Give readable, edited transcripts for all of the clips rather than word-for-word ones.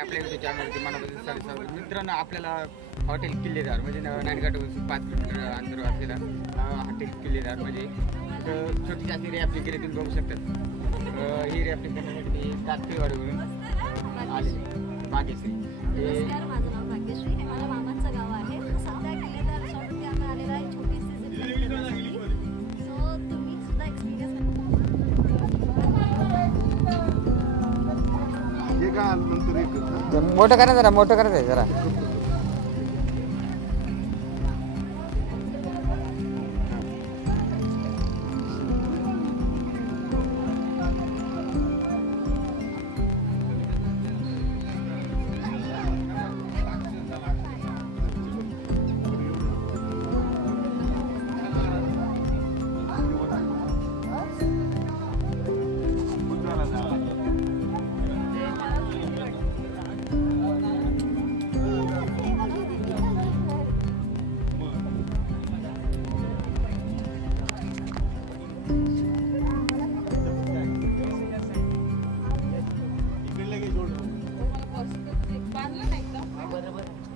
आपल्या चॅनलवरती मनापासून स्वागत. मित्रांनो, आपल्याला हॉटेल किल्लेदार म्हणजे नांदगावपासून 5 किलोमीटर अंतर असलेला हॉटेल किल्लेदार म्हणजे छोटीशी अशी रॅपलिंग केली, तुम्ही बघू शकता. ही रॅपलिंग करण्यासाठी तात्तीवाडीवरून आले भाग्यश्री. नमस्कार, माझं नाव भाग्यश्री. हे माझ्या मामाचं गाव आहे. सध्या किल्लेदार रिसॉर्टमध्ये आम्ही आलेलो आहे छोटीशी झिपलाईन करण्यासाठी. सो तुम्ही सुद्धा एक्सपिरियन्स मोठं करा जरा, मोठं करायचं जरा.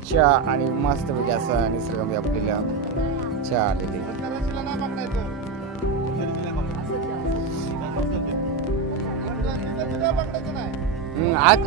चहा आणि मस्त पैकी असा निसर्गामध्ये आपल्याला चहा आलेली. आज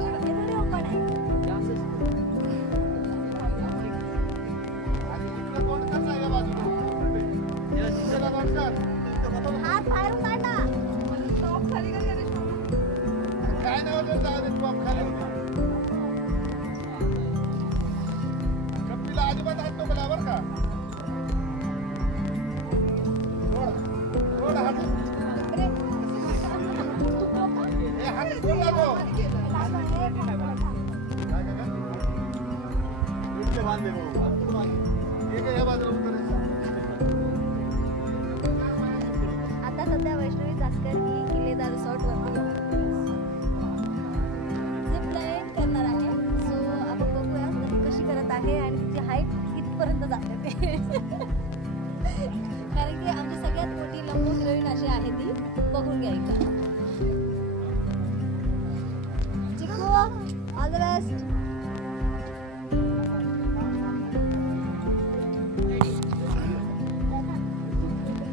आता सध्या वैष्णवी जास्कर ही किल्लेदार रिसॉर्टवरती झिपलाईन करणार आहे. सो आपण बघूया ती कशी करत आहे आणि तिची हाईट कितपर्यंत जाते ते. कारण की आमची सगळ्यात मोठी लंबू हिरोईन अशी आहे ती. बघून घ्या एकदा. चिकू, ऑल द बेस्ट.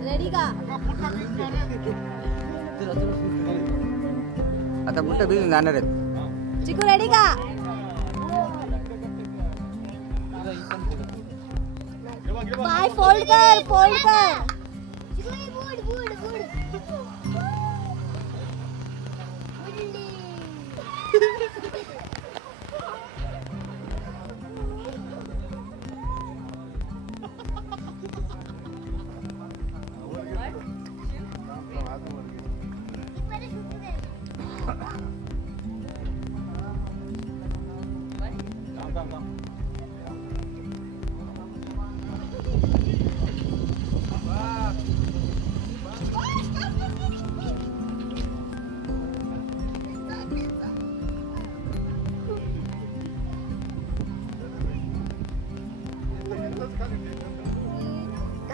रेडी का? आता कुठं भिजून जाणार आहेत. चिकू रेडी का? पाय फोल्ड कर, फोल्ड कर.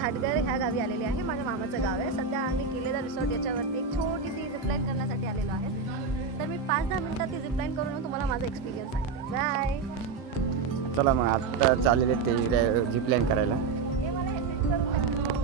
घाटगर ह्या गावी आलेले आहे. माझ्या मामाचं गाव आहे. सध्या आम्ही किल्लेदार रिसॉर्ट याच्यावरती एक छोटीशी झिपलाईन करण्यासाठी आलेलो आहे. तर मी 5-10 मिनिटात ती झिपलाईन करून तुम्हाला माझा एक्सपिरियन्स सांगते. बाय. चला मग आता चाललेले ते झिपलाईन करायला. हे मला हे फिट करून द्या. हे फिट करून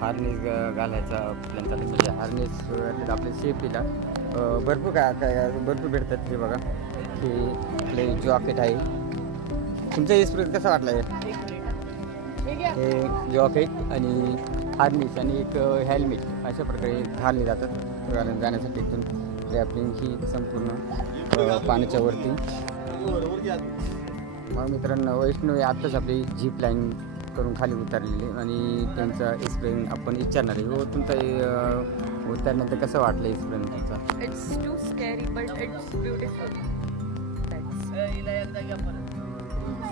हार्नेस घालायचा प्लॅन चालू. म्हणजे हार्नेस आपल्या सेफ्टीला भरपूर भरपूर भेटतात. हे बघा, हे आपले जॉकेट आहे. तुमचा एक्सपिरियन्स कसा वाटला? हे जॉकेट आणि हार्नेस आणि एक हेल्मेट अशा प्रकारे घालले जातात जाण्यासाठी. इथून रॅपलिंग ही संपूर्ण पाण्याच्या वरती. मग मित्रांनो, वैष्णवी आत्ताच आपली झिप लाईन करून खाली उतरलेली आणि त्यांचा एक्सपिरियन्स आपण विचारणार आहे. हो, तुमचा उतरल्यानंतर कसं वाटलं एक्सपिरियन्स तुमचा? It's too scary but it's beautiful.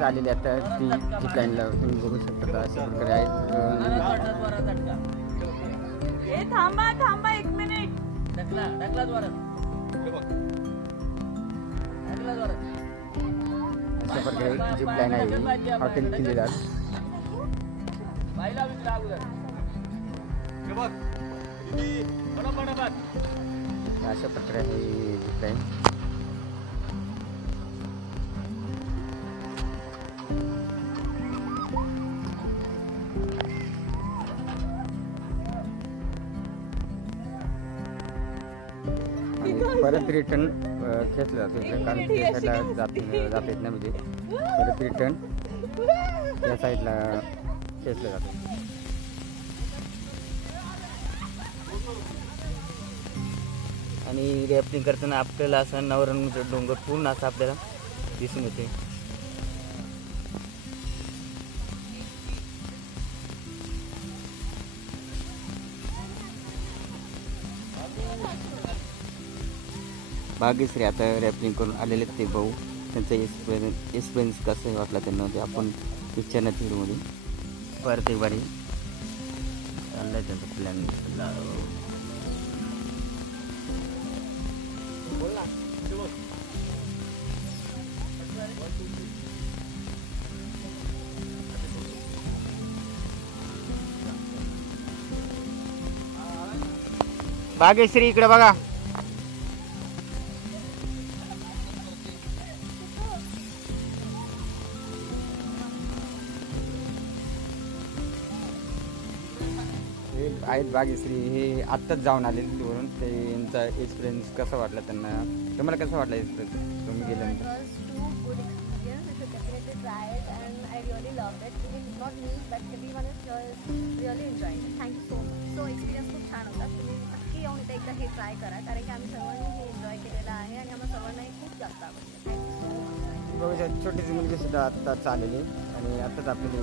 आलेली आता ती झिप लाईनला तुम्ही बघू शकता अशा प्रकारे आहेत. थांबा थांबा 1 मिनिट. ढकला ढकला जोरात. अशा प्रकारे झिप लाईन आहे हॉटेल किल्लेदार. अशा प्रकारे आहे झिप लाईन. परत रिटर्न खेचलं जातं कारण त्या साईडला जात येत नाही म्हणजे परत रिटर्न त्या साईडला खेचलं जातं. आणि रॅफ्टिंग करताना आपल्याला असं नवरण डोंगर पूर्ण असं आपल्याला दिसून येते. भाग्यश्री आता रॅपलिंग करून आलेले ते भाऊ त्यांचा एक्सपिरियन्स कसं वाटला त्यांना ते आपण पिक्चरनं व्हिडिओमध्ये परत एक बारी चाललं आहे त्यांचा प्लॅन. भाग्यश्री इकडे बघा. आहेत भाग्यश्री हे आत्ताच जाऊन आले तिवरून. त्यांचा एक्सपिरियन्स कसा वाटला त्यांना, तुम्हाला कसं वाटला एक्सपिरियन्स तुम्ही गेल्यानंतर? सो एक्सपिरियन्स खूप छान होता. तुम्ही नक्की येऊन इथे एकदा हे ट्राय करा कारण की आम्ही सर्वांनी हे एन्जॉय केलेलं आहे आणि आम्हाला सर्वांनाही खूप जास्त आवडलं. Thank you so much. बघू शकता छोटीशी मुलगी सुद्धा आत्ताच आलेली आणि आत्ताच आपल्याला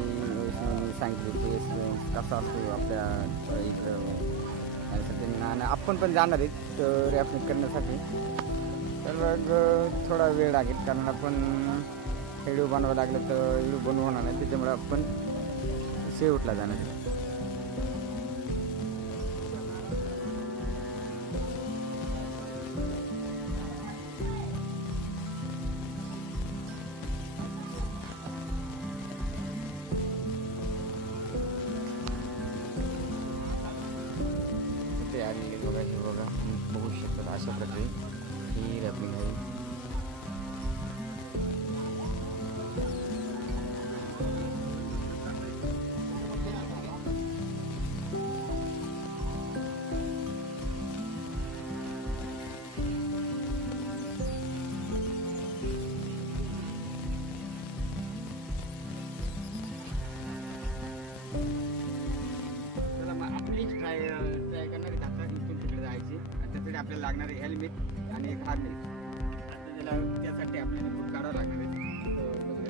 सांगितले की एक्सपिरियन्स कसा असतो आपल्या इकडं आणि आपण पण जाणार आहेत रॅफ्टिंग करण्यासाठी. तर मग थोडा वेळ लागेल कारण आपण व्हिडिओ बनवावं लागलं तर व्हिडिओ बनवू होणार नाही, त्याच्यामुळे आपण शेवटला जाणार आहे. आलेली बघा हे बघा बघू शकतात अशा प्रकारे ही रॅपिंग आहे. ट्राय करणार इथून तिकडे जायची आणि त्यासाठी आपल्याला लागणार आहे हेल्मेट आणि एक हार्नेस. आता त्यासाठी आपल्याला बुक काढावं लागणार आहे.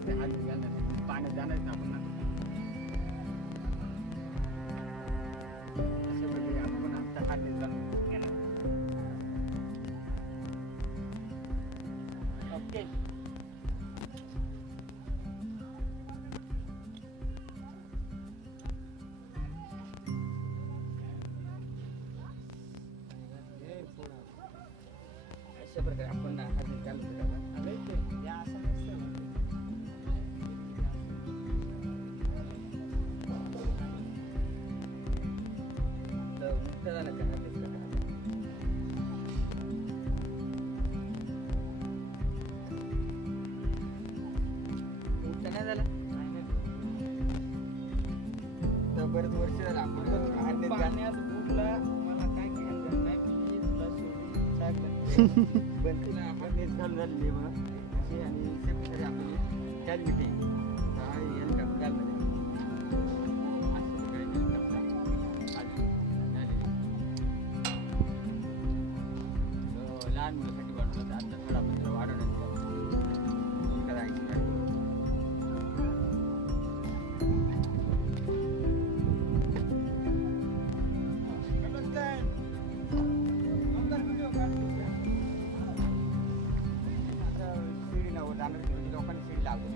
तर हार्नेस घालणार आहे पाण्यात जाणार आहे आपण अशा प्रकारे आपण आता हार्नेस घालून घेणार. ओके अशा प्रकारे आपण हार्नेस घालून झालं तर बरेच वर्ष झालं आपण हार्नेस पाण्यात बुडला मला काय घ्यायचं नाही, मी तुला सोडून टाकलं. पण तिला हार्नेस घालून झालेली बघा अशी आणि सेफ्टीसाठी आपण हेल्मेट आहे हेल्मेट घालणार लहान मुलासाठी बनवलं आता थोडा आपण वाढवण्याचं करायचं. लोकांनी सीडी लावली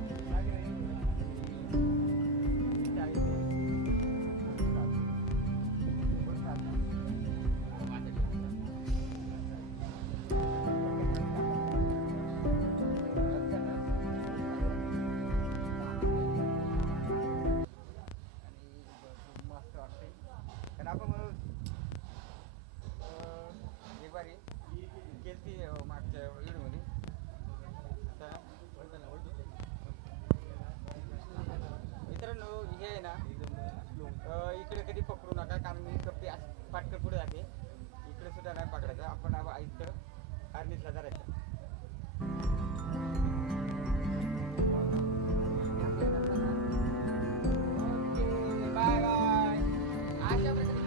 हे आहे ना इकडे कधी पकडू नका कारण मी कपडे फाटकन पुढे जाते इकडे सुद्धा नाही पकडायचं आपण इथं हार्नेसला धरायचं बाय बाय अशा प्रकारे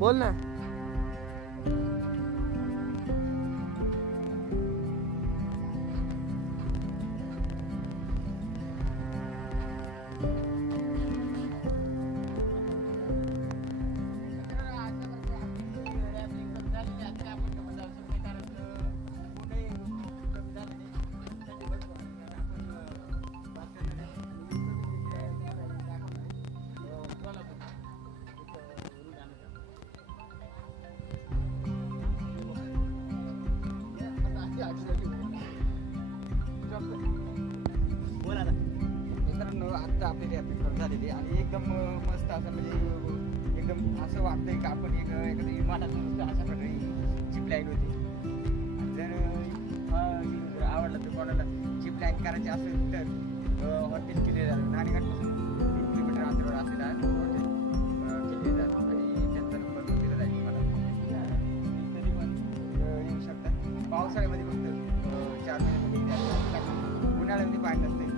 बोल ना बोला ना मित्रांनो आता आपली रॅपिंग झालेली आणि एकदम मस्त असं म्हणजे एकदम असं वाटतंय की आपण एखाद्या विमानात नुसतं अशा प्रकारे जीप लाईन होती जर आवडलं तर कोणाला जीप लाईन करायची असेल तर हॉटेल केलेलं आहे नाणेघाटपासून 3 किलोमीटर अंतरावर असलेलं आहे हॉटेल केलेलं आहे आणि त्यांचा नंबर दिलेला आहे तुम्हाला कधी पण येऊ शकतात पावसाळ्यामध्ये फक्त 4 महिने उन्हाळ्यामध्ये पाणी नसते